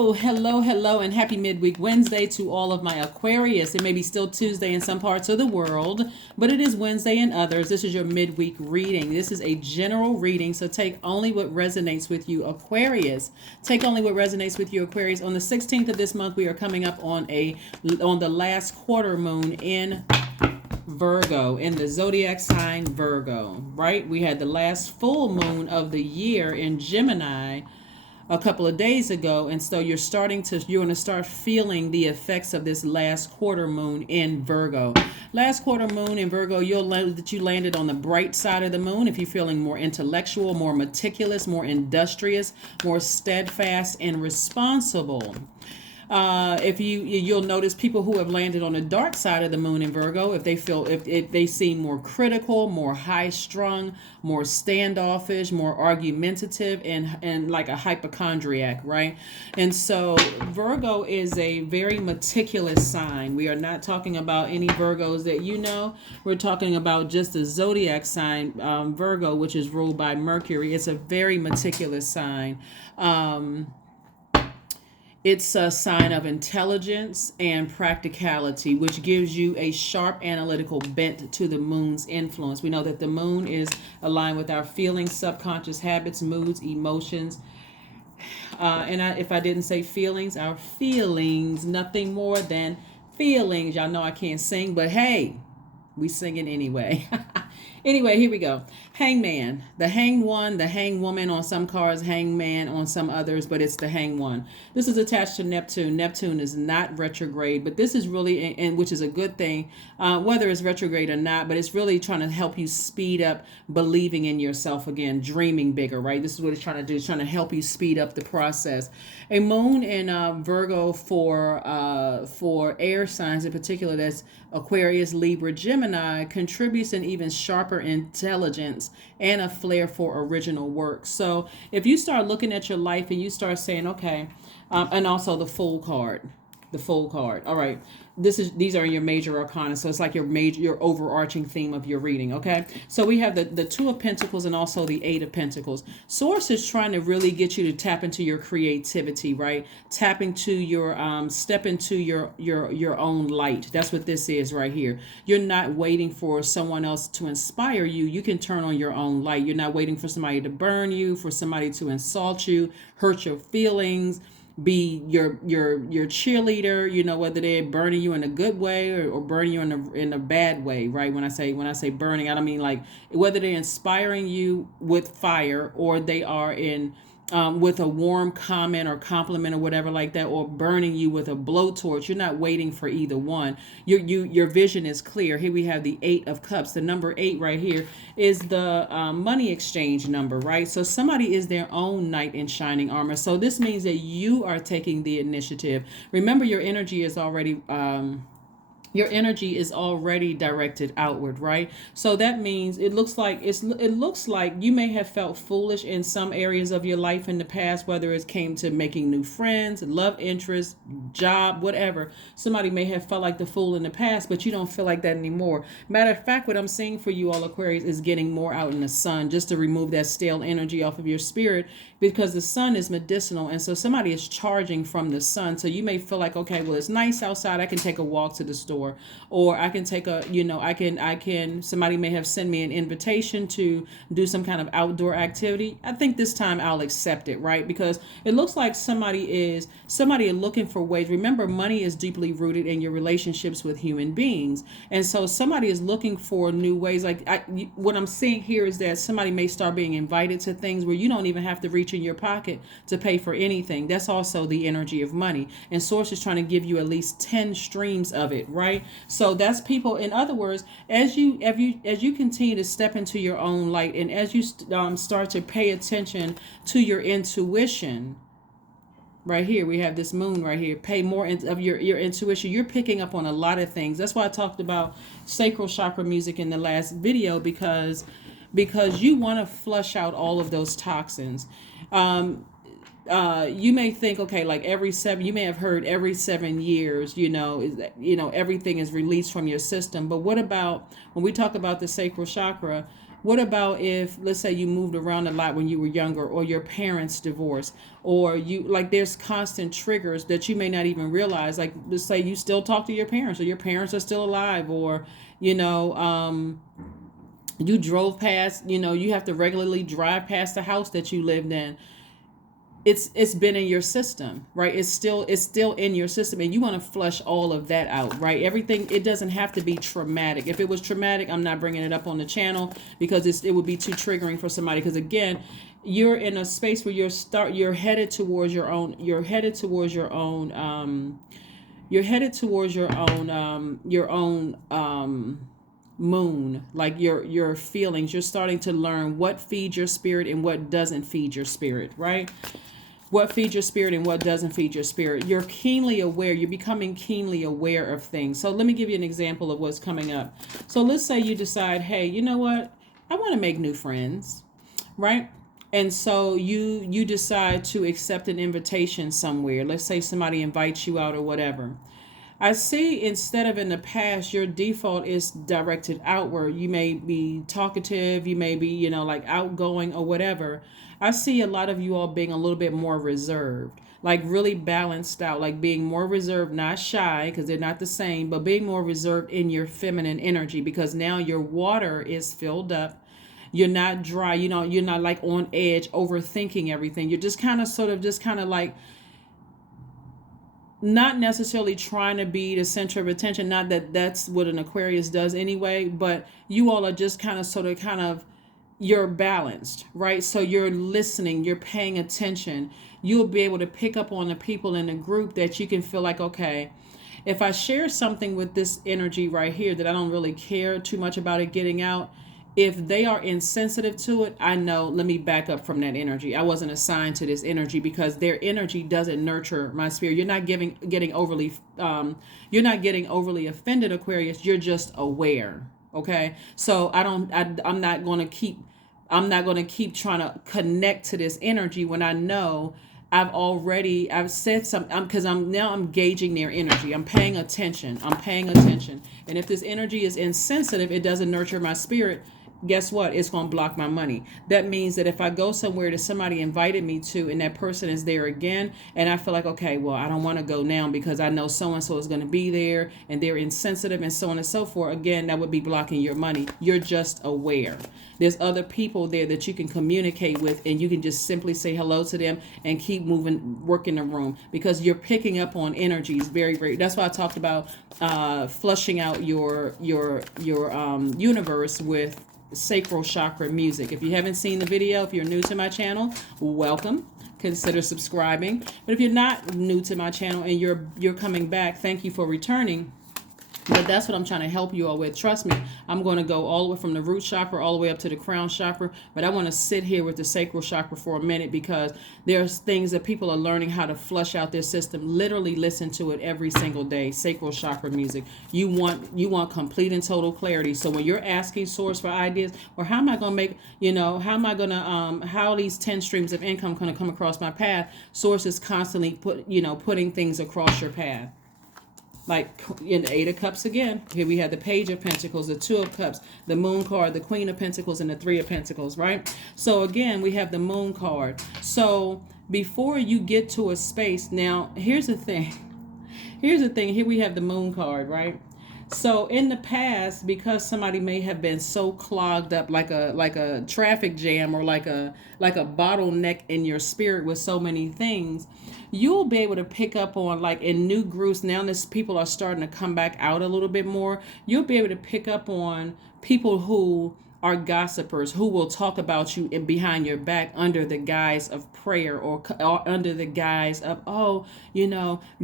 Hello, and happy midweek Wednesday to all of my Aquarius. It may be still Tuesday in some parts of the world, but it is Wednesday in others. This is your midweek reading. This is a general reading, so take only what resonates with you, Aquarius. Take only what resonates with you, Aquarius. On the 16th of this month, we are coming up on the last quarter moon in Virgo, in the zodiac sign Virgo, right? We had the last full moon of the year in Gemini a couple of days ago, and so you're going to start feeling the effects of this last quarter moon in Virgo. Last quarter moon in Virgo, you'll know that you landed on the bright side of the moon if you're feeling more intellectual, more meticulous, more industrious, more steadfast and responsible. If you'll notice people who have landed on the dark side of the moon in Virgo, if they seem more critical, more high strung, more standoffish, more argumentative, and like a hypochondriac, right? And so Virgo is a very meticulous sign. We are not talking about any Virgos that you know. We're talking about just the zodiac sign, Virgo, which is ruled by Mercury. It's a very meticulous sign. It's a sign of intelligence and practicality, which gives you a sharp analytical bent to the moon's influence. We know that the moon is aligned with our feelings, subconscious habits, moods, emotions. If I didn't say feelings, our feelings, nothing more than feelings. Y'all know I can't sing, but hey, we singing anyway. Anyway, here we go. Hangman, the hanged one, the hanged woman on some cards, hangman on some others, but it's the hanged one. This is attached to Neptune. Neptune is not retrograde, but this is really, and which is a good thing, whether it's retrograde or not, but it's really trying to help you speed up believing in yourself again, dreaming bigger, right? This is what it's trying to do. It's trying to help you speed up the process. A moon in Virgo for air signs in particular, that's Aquarius, Libra, Gemini, contributes an even sharper intelligence and a flair for original work. So if you start looking at your life and you start saying, okay, and also the Fool card. All right. These are your major arcana. So it's like your overarching theme of your reading. Okay. So we have the Two of Pentacles and also the Eight of Pentacles. Source is trying to really get you to tap into your creativity, right? Tap into your, step into your own light. That's what this is right here. You're not waiting for someone else to inspire you. You can turn on your own light. You're not waiting for somebody to burn you, for somebody to insult you, hurt your feelings, be your cheerleader, you know, whether they're burning you in a good way or burning you in a bad way, right? When I say burning, I don't mean like whether they're inspiring you with fire or they are with a warm comment or compliment or whatever like that, or burning you with a blowtorch. You're not waiting for either one. Your vision is clear. Here we have the Eight of Cups. The number 8 right here is the money exchange number, right? So somebody is their own knight in shining armor. So this means that you are taking the initiative. Remember, your energy is already directed outward, right? So that means it looks like you may have felt foolish in some areas of your life in the past, whether it came to making new friends, love interest, job, whatever. Somebody may have felt like the fool in the past, but you don't feel like that anymore. Matter of fact, what I'm seeing for you all Aquarius is getting more out in the sun, just to remove that stale energy off of your spirit, because the sun is medicinal, and so somebody is charging from the sun. So you may feel like, okay, well, it's nice outside, I can take a walk to the store, or I can take somebody may have sent me an invitation to do some kind of outdoor activity. I think this time I'll accept it, right? Because it looks like somebody is looking for ways. Remember, money is deeply rooted in your relationships with human beings, and so somebody is looking for new ways. What I'm seeing here is that somebody may start being invited to things where you don't even have to reach in your pocket to pay for anything. That's also the energy of money, and Source is trying to give you at least 10 streams of it, right? So that's people. In other words, as you continue to step into your own light, and as you start to pay attention to your intuition, right here we have this moon right here. Pay more of your intuition. You're picking up on a lot of things. That's why I talked about sacral chakra music in the last video, because you want to flush out all of those toxins. You may think, okay, like you may have heard every 7 years, everything is released from your system. But what about when we talk about the sacral chakra? What about if, let's say, you moved around a lot when you were younger, or your parents divorced, or you, like, there's constant triggers that you may not even realize. Like, let's say you still talk to your parents, or your parents are still alive, or, you know, you drove past, you have to regularly drive past the house that you lived in. It's been in your system, right? It's still in your system, and you want to flush all of that out, right? Everything, it doesn't have to be traumatic. If it was traumatic, I'm not bringing it up on the channel, because it would be too triggering for somebody. Because again, you're in a space where you're headed towards your own moon, like your feelings. You're starting to learn what feeds your spirit and what doesn't feed your spirit, right? What feeds your spirit and what doesn't feed your spirit. You're keenly aware. You're becoming keenly aware of things. So let me give you an example of what's coming up. So let's say you decide, hey, you know what? I want to make new friends, right? And so you decide to accept an invitation somewhere. Let's say somebody invites you out or whatever. I see, instead of in the past, your default is directed outward. You may be talkative, you may be, like outgoing or whatever. I see a lot of you all being a little bit more reserved, like really balanced out, like being more reserved, not shy, because they're not the same, but being more reserved in your feminine energy, because now your water is filled up. You're not dry, you're not like on edge, overthinking everything. You're just kind of like, not necessarily trying to be the center of attention. Not that that's what an Aquarius does anyway, but you all are just kind of, you're balanced, right? So you're listening, you're paying attention. You'll be able to pick up on the people in the group that you can feel like, okay, if I share something with this energy right here that I don't really care too much about it getting out, if they are insensitive to it, I know, let me back up from that energy. I wasn't assigned to this energy, because their energy doesn't nurture my spirit. You're not getting overly offended, Aquarius. You're just aware. Okay. So I'm not going to keep trying to connect to this energy when I know I've said something, because I'm gauging their energy. I'm paying attention. And if this energy is insensitive, it doesn't nurture my spirit. Guess what? It's going to block my money. That means that if I go somewhere that somebody invited me to, and that person is there again, and I feel like, okay, well, I don't want to go now because I know so-and-so is going to be there and they're insensitive and so on and so forth. Again, that would be blocking your money. You're just aware. There's other people there that you can communicate with, and you can just simply say hello to them and keep moving, work in the room, because you're picking up on energies very, very. That's why I talked about flushing out your universe with sacral chakra music. If you haven't seen the video, if you're new to my channel, welcome. Consider subscribing. But if you're not new to my channel and you're coming back, thank you for returning. But that's what I'm trying to help you all with. Trust me, I'm going to go all the way from the root chakra all the way up to the crown chakra. But I want to sit here with the sacral chakra for a minute, because there's things that people are learning how to flush out their system. Literally listen to it every single day. Sacral chakra music. You want complete and total clarity. So when you're asking source for ideas, or how am I going to make, how these 10 streams of income going to come across my path? Source is constantly putting things across your path. Like in the Eight of Cups again. Here we have the Page of Pentacles, the Two of Cups, the Moon card, the Queen of Pentacles, and the Three of Pentacles, right? So again, we have the Moon card. So before you get to a space, now here's the thing. Here we have the Moon card, right? So in the past, because somebody may have been so clogged up, like a traffic jam, or like a bottleneck in your spirit with so many things, you'll be able to pick up on, like in new groups, now that people are starting to come back out a little bit more, you'll be able to pick up on people who are gossipers, who will talk about you behind your back under the guise of prayer, or under the guise of,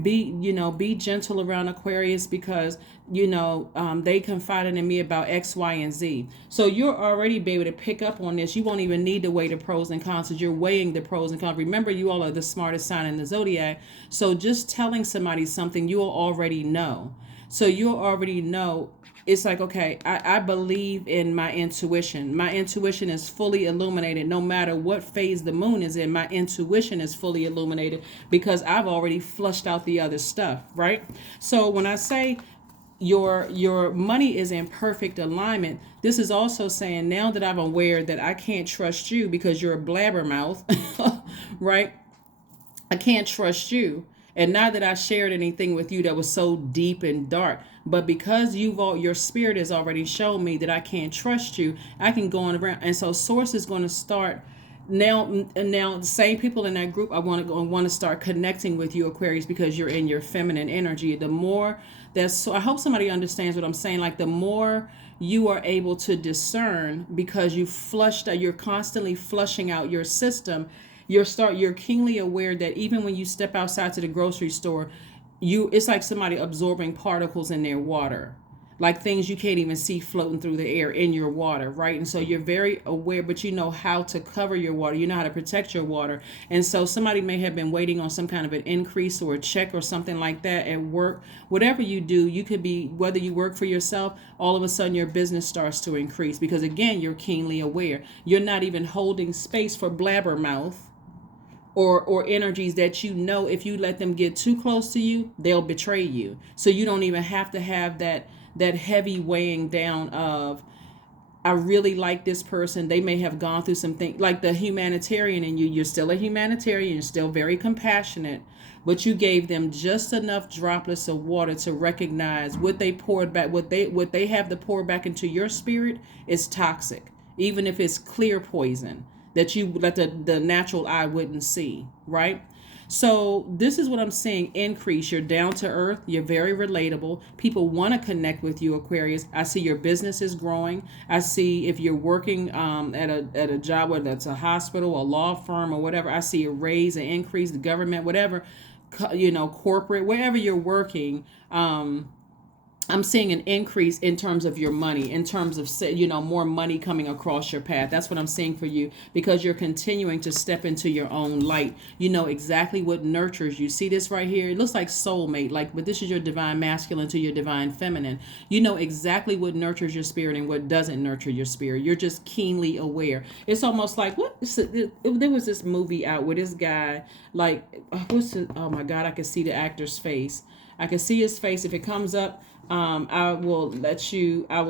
be gentle around Aquarius, because they confided in me about X, Y, and Z. So you're already be able to pick up on this. You won't even need to weigh the pros and cons, because you're weighing the pros and cons. Remember, you all are the smartest sign in the Zodiac. So just telling somebody something, you'll already know. So you'll already know. It's like, okay, I believe in my intuition. My intuition is fully illuminated. No matter what phase the moon is in, my intuition is fully illuminated, because I've already flushed out the other stuff, right? So when I say your money is in perfect alignment. This is also saying, now that I'm aware that I can't trust you because you're a blabbermouth, right? I can't trust you. And not that I shared anything with you that was so deep and dark, but because your spirit has already shown me that I can't trust you, I can go on around. And so source is going to start now the same people in that group, I want to start connecting with you, Aquarius, because you're in your feminine energy. The more so I hope somebody understands what I'm saying. Like, the more you are able to discern, because you're constantly flushing out your system. You're keenly aware that even when you step outside to the grocery store, it's like somebody absorbing particles in their water, like things you can't even see floating through the air in your water, right? And so you're very aware, but you know how to cover your water, you know how to protect your water. And so somebody may have been waiting on some kind of an increase or a check or something like that at work. Whatever you do, you could be, whether you work for yourself, all of a sudden your business starts to increase, because again, you're keenly aware. You're not even holding space for blabbermouth or energies that you know if you let them get too close to you, they'll betray you. So you don't even have to have that heavy weighing down of, I really like this person. They may have gone through some things, like the humanitarian in you. You're still a humanitarian. You're still very compassionate, but you gave them just enough droplets of water to recognize what they poured back, what they have to pour back into your spirit is toxic, even if it's clear poison that the natural eye wouldn't see, right? So this is what I'm saying. Increase. You're down to earth. You're very relatable. People want to connect with you, Aquarius. I see your business is growing. I see if you're working at a job, whether it's a hospital, a law firm, or whatever. I see a raise, an increase, the government, whatever, corporate, wherever you're working. I'm seeing an increase in terms of your money, in terms of, more money coming across your path. That's what I'm seeing for you, because you're continuing to step into your own light. You know exactly what nurtures you. See this right here? It looks like soulmate, but this is your divine masculine to your divine feminine. You know exactly what nurtures your spirit and what doesn't nurture your spirit. You're just keenly aware. It's almost like, there was this movie out with this guy, oh my God, I can see the actor's face. I can see his face. If it comes up, I will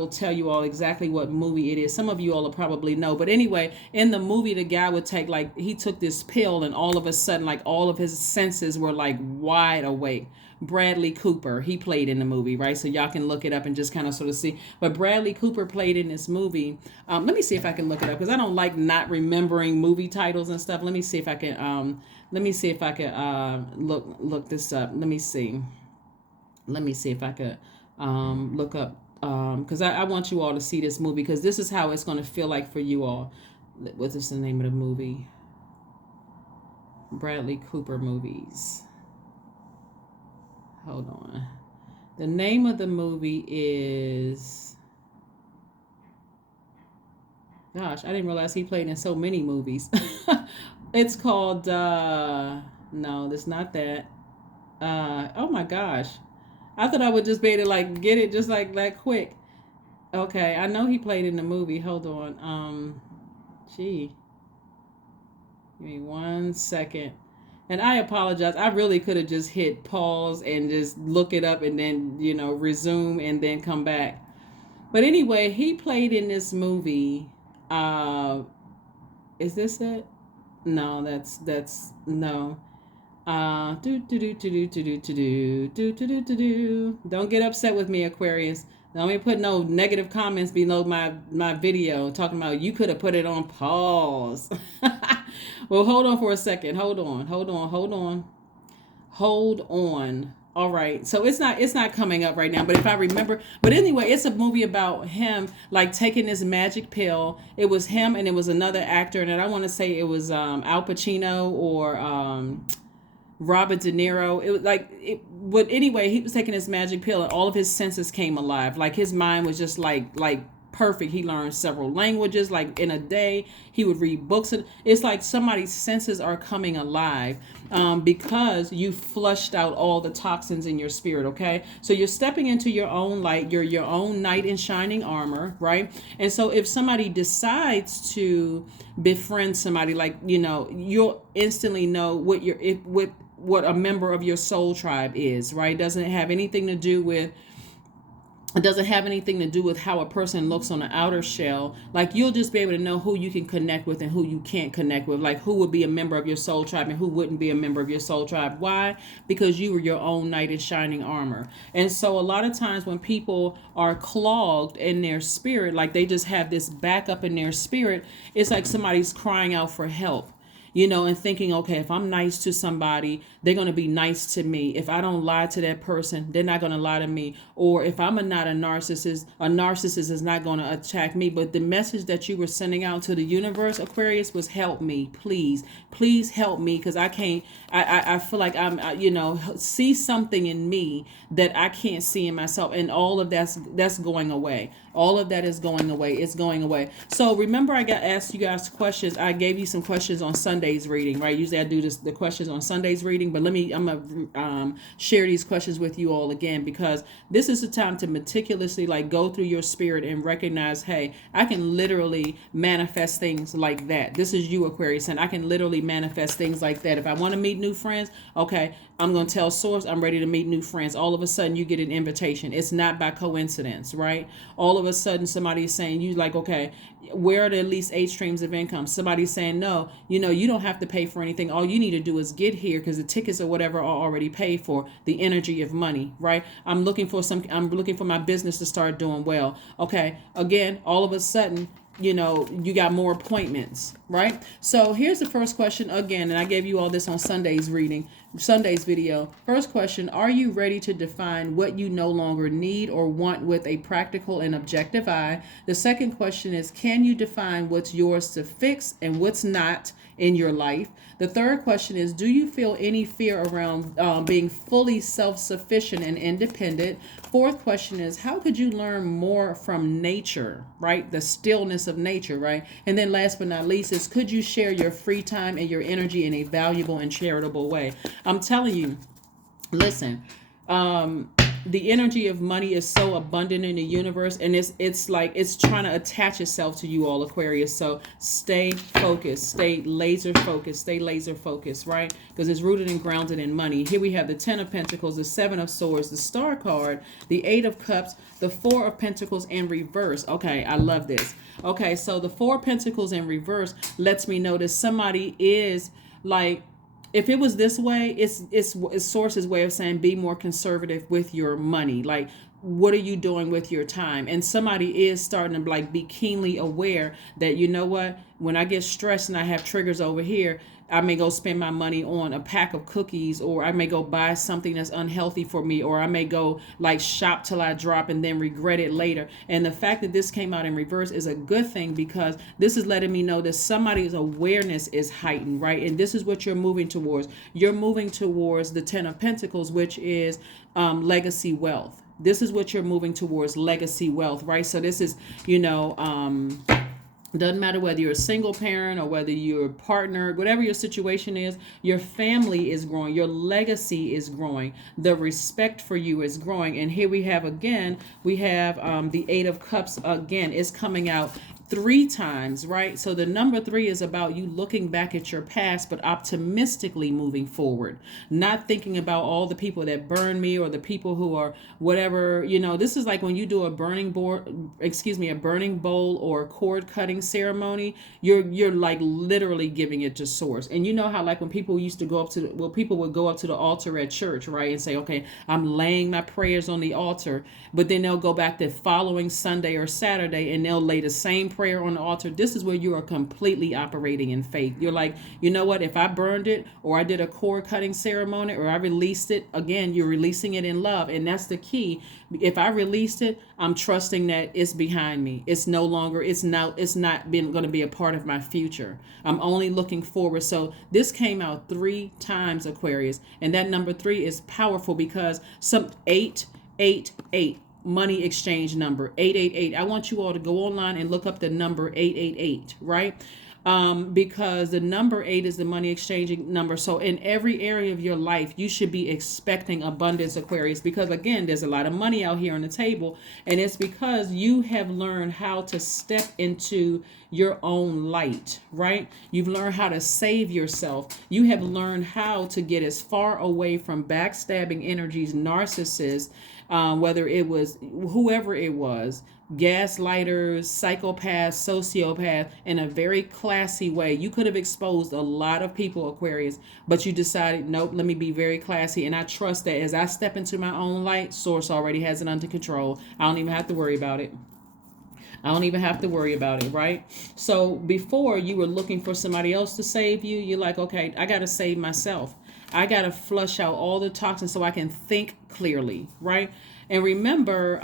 tell you all exactly what movie it is. Some of you all will probably know. But anyway, in the movie, the guy would he took this pill, and all of a sudden, all of his senses were wide awake. Bradley Cooper, he played in the movie, right? So y'all can look it up and just kind of sort of see. But Bradley Cooper played in this movie. Let me see if I can look it up, because I don't like not remembering movie titles and stuff. Let me see if I can. Look this up. Let me see if I could look up, because I want you all to see this movie, because this is how it's going to feel like for you all. What is the name of the movie? Bradley Cooper movies. Hold on. The name of the movie is... Gosh, I didn't realize he played in so many movies. It's called... No, that's not that. Oh my gosh. I thought I would just be able to get it just like that quick. Okay, I know he played in the movie. Hold on. Give me 1 second. And I apologize. I really could have just hit pause and just look it up and then, resume and then come back. But anyway, he played in this movie. Is this it? No, that's no. Don't get upset with me, Aquarius. Don't be put no negative comments below my video talking about you could have put it on pause. Well, hold on for a second. Hold on. All right. So it's not coming up right now, but if I remember, but anyway, it's a movie about him taking this magic pill. It was him and it was another actor, and I want to say it was Al Pacino or Robert De Niro. It was but anyway, he was taking this magic pill and all of his senses came alive. His mind was just perfect. He learned several languages. In a day, he would read books. And it's like somebody's senses are coming alive because you flushed out all the toxins in your spirit. Okay, so you're stepping into your own light. You're your own knight in shining armor, right? And so if somebody decides to befriend somebody, you'll instantly know what a member of your soul tribe is, right? Doesn't have anything to do with It doesn't have anything to do with how a person looks on the outer shell. Like, you'll just be able to know who you can connect with and who you can't connect with. Like, who would be a member of your soul tribe and who wouldn't be a member of your soul tribe. Why? Because you were your own knight in shining armor. And so a lot of times when people are clogged in their spirit, like they just have this backup in their spirit, it's like somebody's crying out for help, and thinking, okay, if I'm nice to somebody, they're going to be nice to me. If I don't lie to that person, they're not going to lie to me. Or if I'm not a narcissist is not going to attack me. But the message that you were sending out to the universe, Aquarius, was help me, please help me. Because I can't, I feel like see something in me that I can't see in myself. And all of that's going away. All of that is going away. It's going away. So remember, I asked you guys questions. I gave you some questions on Sunday's reading, right? Usually I do the questions on Sunday's reading, but I'm going to share these questions with you all again, because this is the time to meticulously go through your spirit and recognize, hey, I can literally manifest things like that. This is you, Aquarius, and I can literally manifest things like that. If I want to meet new friends, okay, I'm going to tell Source I'm ready to meet new friends. All of a sudden you get an invitation. It's not by coincidence, right? All of a sudden somebody is saying, okay, where are the at least 8 streams of income? Somebody's saying, no, you don't have to pay for anything. All you need to do is get here, because the tickets or whatever are already paid for. The energy of money, right? I'm looking for my business to start doing well. Okay, again, all of a sudden, you got more appointments, right? So here's the first question again, and I gave you all this on Sunday's video. First question: are you ready to define what you no longer need or want with a practical and objective eye? The second question is: can you define what's yours to fix and what's not in your life? The third question is: do you feel any fear around being fully self-sufficient and independent? Fourth question is: how could you learn more from nature, right? The stillness of nature, right? And then last but not least is: could you share your free time and your energy in a valuable and charitable way? I'm telling you, listen, the energy of money is so abundant in the universe, and it's like it's trying to attach itself to you all, Aquarius. So stay focused, stay laser focused, right? Because it's rooted and grounded in money. Here we have the 10 of Pentacles, the 7 of Swords, the Star card, the 8 of Cups, the 4 of Pentacles in reverse. Okay, I love this. Okay, so the 4 of Pentacles in reverse lets me know that somebody is like, if it was this way, it's Source's way of saying be more conservative with your money. Like, what are you doing with your time? And somebody is starting to be keenly aware that, what, when I get stressed and I have triggers over here, I may go spend my money on a pack of cookies, or I may go buy something that's unhealthy for me, or I may go shop till I drop and then regret it later. And the fact that this came out in reverse is a good thing, because this is letting me know that somebody's awareness is heightened, right? And this is what you're moving towards. You're moving towards the 10 of Pentacles, which is legacy wealth. This is what you're moving towards, legacy wealth, right? So this is, doesn't matter whether you're a single parent or whether you're partnered, whatever your situation is, your family is growing, your legacy is growing, the respect for you is growing. And here we have the 8 of Cups again is coming out 3 times, right? So the number 3 is about you looking back at your past, but optimistically moving forward, not thinking about all the people that burned me or the people who are whatever, this is like when you do a burning bowl or a cord cutting ceremony, you're like literally giving it to Source. And you know how when people used to people would go up to the altar at church, right? And say, okay, I'm laying my prayers on the altar, but then they'll go back the following Sunday or Saturday and they'll lay the same prayer on the altar. This is where you are completely operating in faith. You're like, you know what, if I burned it or I did a cord cutting ceremony or I released it, again, you're releasing it in love. And that's the key. If I released it, I'm trusting that it's behind me. It's not going to be a part of my future. I'm only looking forward. So this came out 3 times, Aquarius, and that number 3 is powerful because some 888 money exchange number 888. I want you all to go online and look up the number 888, right? because the number 8 is the money exchanging number. So in every area of your life, you should be expecting abundance, Aquarius, because again, there's a lot of money out here on the table, and it's because you have learned how to step into your own light, right? You've learned how to save yourself. You have learned how to get as far away from backstabbing energies, narcissists, whether it was whoever it was, gaslighters, psychopaths, sociopaths, in a very classy way. You could have exposed a lot of people, Aquarius, but you decided, nope, let me be very classy. And I trust that as I step into my own light, Source already has it under control. I don't even have to worry about it. I don't even have to worry about it, right? So before, you were looking for somebody else to save you. You're like, okay, I got to save myself. I got to flush out all the toxins so I can think clearly, right? And remember,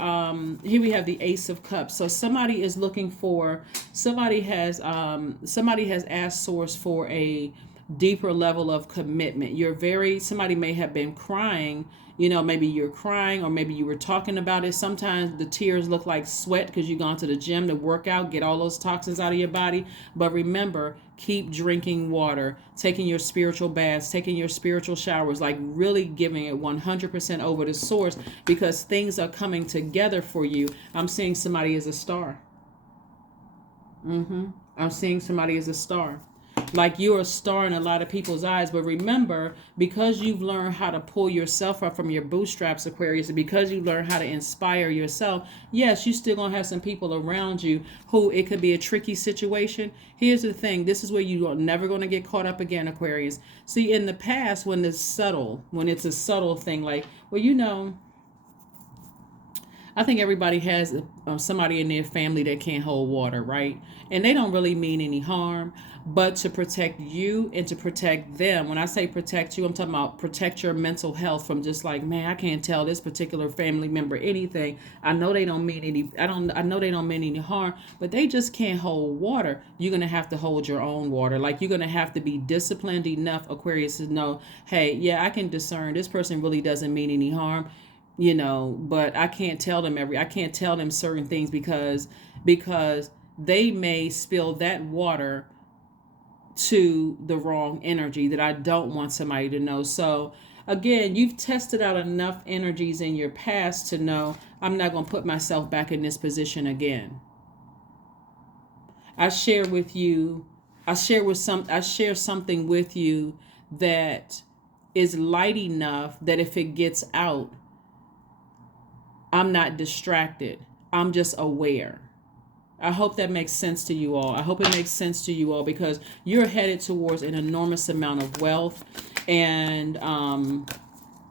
here we have the Ace of Cups. So somebody is looking for, somebody has asked Source for a deeper level of commitment. Somebody may have been crying, maybe you're crying, or maybe you were talking about it. Sometimes the tears look like sweat because you've gone to the gym to work out, get all those toxins out of your body. But remember, keep drinking water, taking your spiritual baths, taking your spiritual showers, like really giving it 100% over to Source, because things are coming together for you. I'm seeing somebody as a star. I'm seeing somebody as a star. Like you're a star in a lot of people's eyes. But remember, because you've learned how to pull yourself up from your bootstraps, Aquarius, and because you learn how to inspire yourself, yes, you still gonna have some people around you who it could be a tricky situation. Here's the thing. This is where you are never going to get caught up again, Aquarius. See, in the past, when it's a subtle thing, like, well, I think everybody has somebody in their family that can't hold water, right? And they don't really mean any harm, but to protect you and to protect them. When I say protect you, I'm talking about protect your mental health from just like, man, I can't tell this particular family member anything. I know they don't mean any, I know they don't mean any harm, but they just can't hold water. You're going to have to hold your own water. Like you're going to have to be disciplined enough, Aquarius, to know, hey, yeah, I can discern this person really doesn't mean any harm. But I can't tell them certain things because they may spill that water to the wrong energy that I don't want somebody to know. So again, you've tested out enough energies in your past to know I'm not going to put myself back in this position again. I share something with you that is light enough that if it gets out, I'm not distracted. I'm just aware. I hope that makes sense to you all. I hope it makes sense to you all, because you're headed towards an enormous amount of wealth. And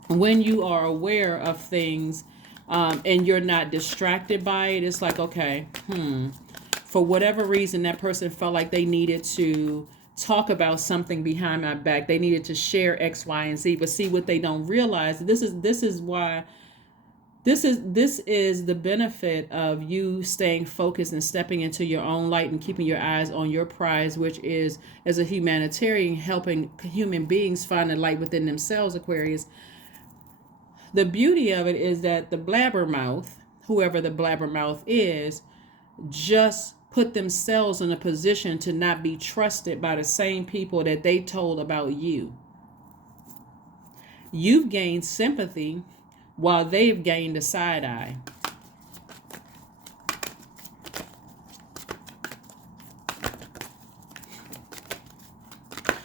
when you are aware of things and you're not distracted by it, it's like, okay, for whatever reason, that person felt like they needed to talk about something behind my back. They needed to share X, Y, and Z. But see, what they don't realize, this is why. This is the benefit of you staying focused and stepping into your own light and keeping your eyes on your prize, which is, as a humanitarian, helping human beings find the light within themselves, Aquarius. The beauty of it is that the blabbermouth, whoever the blabbermouth is, just put themselves in a position to not be trusted by the same people that they told about you. You've gained sympathy while they've gained a side eye.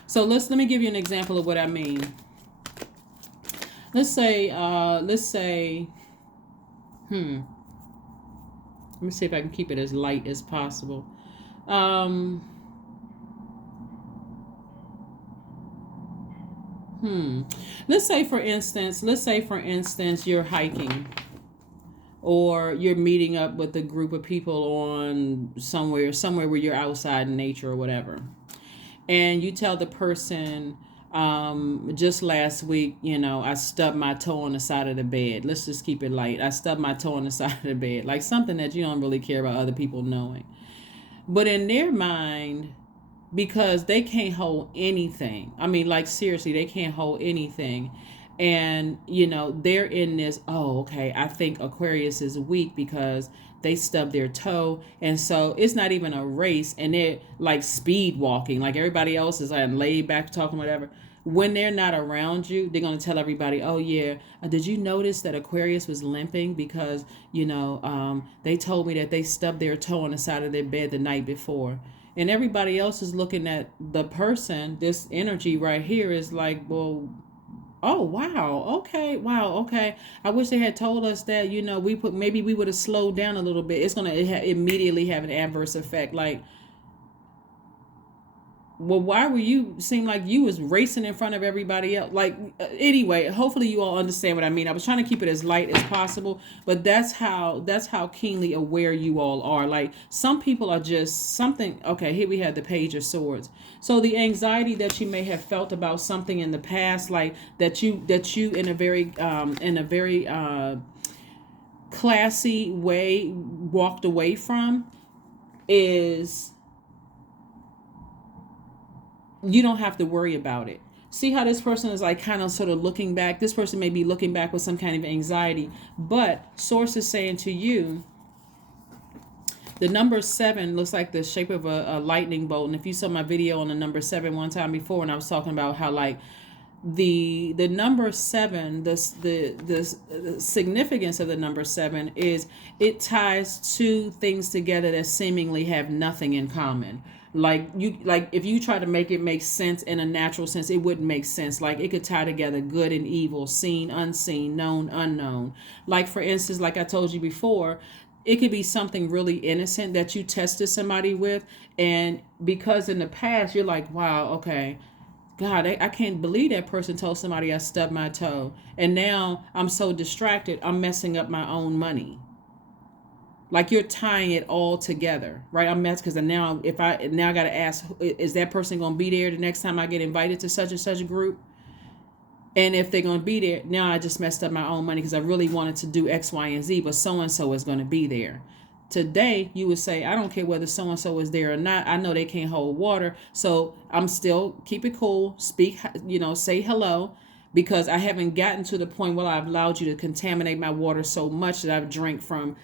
So let me give you an example of what I mean. Let's say, let me see if I can keep it as light as possible. Let's say for instance, you're hiking, or you're meeting up with a group of people on somewhere where you're outside in nature or whatever. And you tell the person, just last week, I stubbed my toe on the side of the bed. Let's just keep it light. I stubbed my toe on the side of the bed. Like something that you don't really care about other people knowing. But in their mind, because they can't hold anything. I mean, like seriously, they can't hold anything. And, you know, they're in this, oh, okay, I think Aquarius is weak because they stubbed their toe. And so it's not even a race, and they're like speed walking, like everybody else is like laid back talking, whatever. When they're not around you, they're going to tell everybody, oh, yeah, did you notice that Aquarius was limping because, you know, they told me that they stubbed their toe on the side of their bed the night before. And everybody else is looking at the person, this energy right here is like, well, oh wow, okay, wow, okay. I wish they had told us that. You know, maybe we would have slowed down a little bit. It's gonna immediately have an adverse effect. Like, well, why were you seem like you was racing in front of everybody else? Like, anyway, hopefully you all understand what I mean. I was trying to keep it as light as possible, but that's how keenly aware you all are. Like, some people are just something. Okay, here we have the Page of Swords. So the anxiety that you may have felt about something in the past, like that you in a very classy way walked away from, is, you don't have to worry about it. See how this person is like kind of sort of looking back. This person may be looking back with some kind of anxiety, but source is saying to you, the number 7 looks like the shape of a lightning bolt. And if you saw my video on the number 7 one time before, and I was talking about how like the number 7, the significance of the number 7 is it ties two things together that seemingly have nothing in common. Like if you try to make it make sense in a natural sense, it wouldn't make sense. Like, it could tie together good and evil, seen, unseen, known, unknown. Like, for instance, like I told you before, it could be something really innocent that you tested somebody with, and because in the past you're like, wow, okay, God, I can't believe that person told somebody I stubbed my toe, and now I'm so distracted, I'm messing up my own money. Like, you're tying it all together, right? I'm messed because now I got to ask, is that person going to be there the next time I get invited to such and such a group? And if they're going to be there, now I just messed up my own money because I really wanted to do X, Y, and Z, but so-and-so is going to be there. Today, you would say, I don't care whether so-and-so is there or not. I know they can't hold water. So I'm still keep it cool, speak, say hello, because I haven't gotten to the point where I've allowed you to contaminate my water so much that I've drank from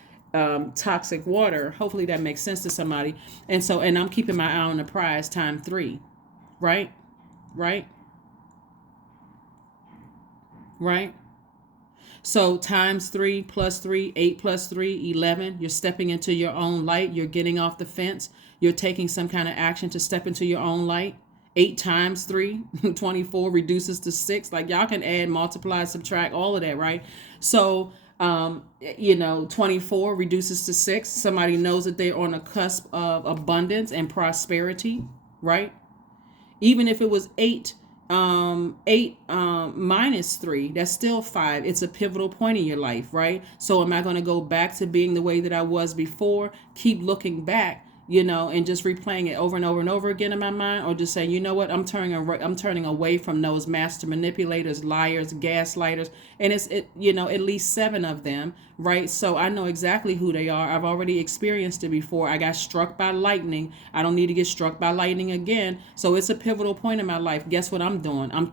toxic water. Hopefully that makes sense to somebody. And I'm keeping my eye on the prize time 3, right? So times 3 plus 3, 8 plus 3, 11. You're stepping into your own light. You're getting off the fence. You're taking some kind of action to step into your own light. 8 times 3, 24 reduces to 6. Like, y'all can add, multiply, subtract, all of that, right? So 24 reduces to 6. Somebody knows that they're on the cusp of abundance and prosperity, right? Even if it was 8 minus 3, that's still 5. It's a pivotal point in your life, right? So am I going to go back to being the way that I was before? Keep looking back, and just replaying it over and over and over again in my mind, or just saying, you know what, I'm turning away from those master manipulators, liars, gaslighters, and it's at least 7 of them, right? So I know exactly who they are. I've already experienced it before. I got struck by lightning. I don't need to get struck by lightning again. So it's a pivotal point in my life. Guess what I'm doing? I'm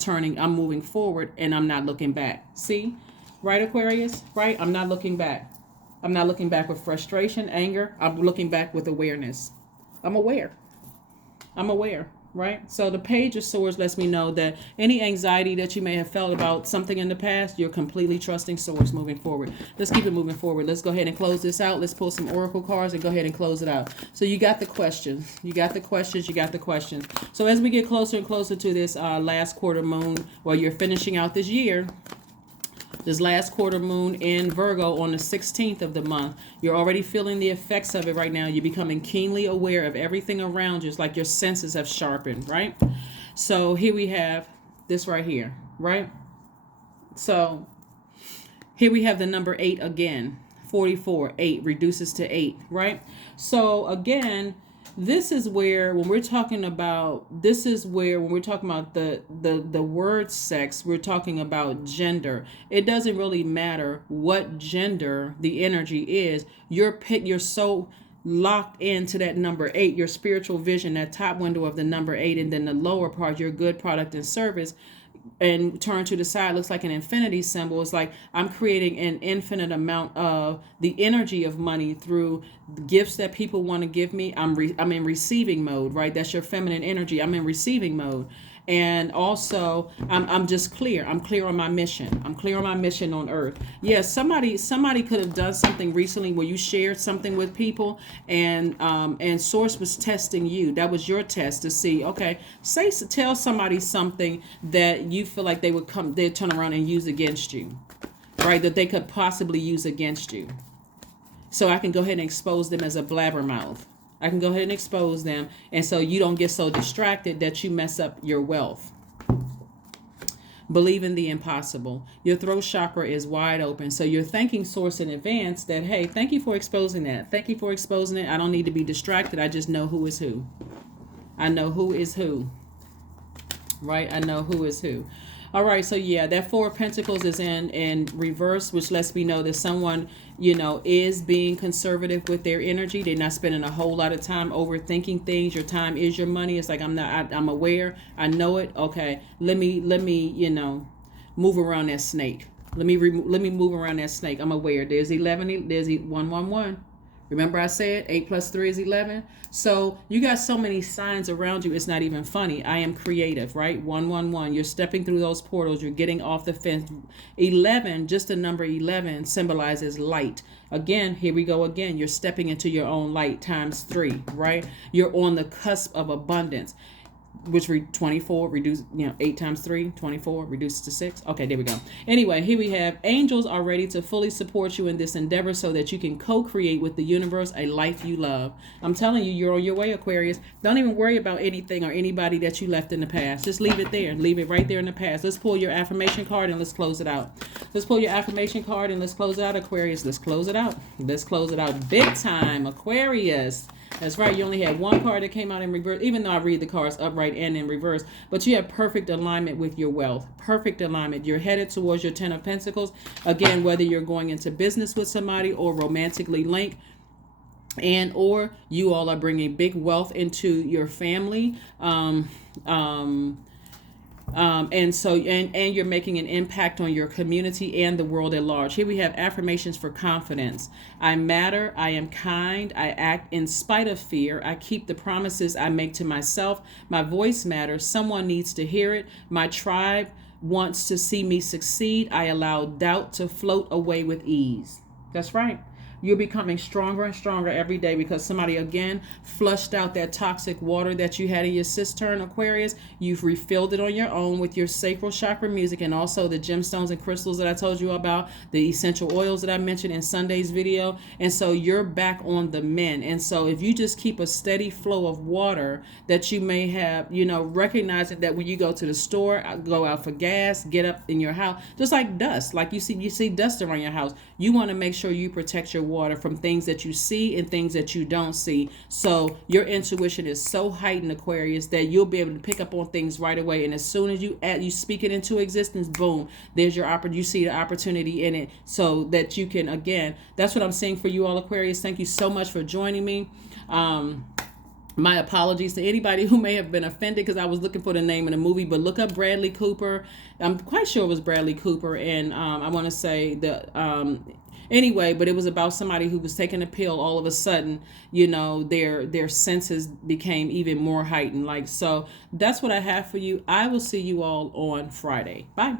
moving forward, and I'm not looking back. See, right, Aquarius, right? I'm not looking back. I'm not looking back with frustration, anger. I'm looking back with awareness. I'm aware, right? So the Page of Swords lets me know that any anxiety that you may have felt about something in the past, you're completely trusting Swords moving forward. Let's keep it moving forward. Let's go ahead and close this out. Let's pull some oracle cards and go ahead and close it out. So you got the questions. So as we get closer and closer to this last quarter moon, while you're finishing out this year, this last quarter moon in Virgo on the 16th of the month, you're already feeling the effects of it right now. You're becoming keenly aware of everything around you. It's like your senses have sharpened, right? So here we have this right here, right? So here we have the number 8 again. 44, 8 reduces to 8, right? So again, this is where when we're talking about the word sex, we're talking about gender. It doesn't really matter what gender the energy is. You're so locked into that number 8, your spiritual vision, that top window of the number 8, and then the lower part, your good product and service. and turn to the side, looks like an infinity symbol. It's like I'm creating an infinite amount of the energy of money through gifts that people want to give me. I'm in receiving mode, right? That's your feminine energy. I'm in receiving mode. And also, I'm just clear. I'm clear on my mission. I'm clear on my mission on earth. Yes, somebody could have done something recently where you shared something with people, and source was testing you. That was your test to see. Okay, tell somebody something that you feel like they'd turn around and use against you, right? That they could possibly use against you. So I can go ahead and expose them as a blabbermouth. I can go ahead and expose them, and so you don't get so distracted that you mess up your wealth. Believe in the impossible. Your throat chakra is wide open, so you're thanking source in advance that, hey, thank you for exposing that. Thank you for exposing it. I don't need to be distracted. I just know who is who. I know who is who. Right? I know who is who. All right, so yeah, that Four of Pentacles is in reverse, which lets me know that someone, is being conservative with their energy. They're not spending a whole lot of time overthinking things. Your time is your money. It's like I'm aware. I know it. Okay, let me move around that snake. Let me move around that snake. I'm aware. There's 11. There's 111. Remember I said 8 plus 3 is 11. So you got so many signs around you. It's not even funny. I am creative, right? 111. You're stepping through those portals. You're getting off the fence. 11, just the number 11 symbolizes light. Again, here we go again. You're stepping into your own light times 3, right? You're on the cusp of abundance. Which 24 reduce 8 times 3, 24 reduces to 6. Okay, there we go. Anyway, here we have angels are ready to fully support you in this endeavor so that you can co-create with the universe a life you love. I'm telling you, you're on your way, Aquarius. Don't even worry about anything or anybody that you left in the past. Just leave it there. Leave it right there in the past. Let's pull your affirmation card and let's close it out. Let's pull your affirmation card and let's close it out, Aquarius. Let's close it out. Let's close it out big time, Aquarius. That's right. You only had one card that came out in reverse, even though I read the cards upright and in reverse. But you have perfect alignment with your wealth. Perfect alignment. You're headed towards your 10 of Pentacles. Again, whether you're going into business with somebody or romantically linked, and or you all are bringing big wealth into your family. And you're making an impact on your community and the world at large. Here we have affirmations for confidence. I matter. I am kind. I act in spite of fear. I keep the promises I make to myself. My voice matters. Someone needs to hear it. My tribe wants to see me succeed. I allow doubt to float away with ease. That's right. You're becoming stronger and stronger every day because somebody, again, flushed out that toxic water that you had in your cistern, Aquarius. You've refilled it on your own with your sacral chakra music and also the gemstones and crystals that I told you about, the essential oils that I mentioned in Sunday's video. And so you're back on the mend. And so if you just keep a steady flow of water that you may have, recognizing that when you go to the store, go out for gas, get up in your house, just like dust, like you see dust around your house. You want to make sure you protect your water from things that you see and things that you don't see. So your intuition is so heightened, Aquarius, that you'll be able to pick up on things right away. And as soon as you speak it into existence, boom, there's your you see the opportunity in it so that you can, again, that's what I'm saying for you all, Aquarius. Thank you so much for joining me. My apologies to anybody who may have been offended because I was looking for the name of the movie, but look up Bradley Cooper. I'm quite sure it was Bradley Cooper, and I want to say that anyway, but it was about somebody who was taking a pill. All of a sudden, their senses became even more heightened. So that's what I have for you. I will see you all on Friday. Bye.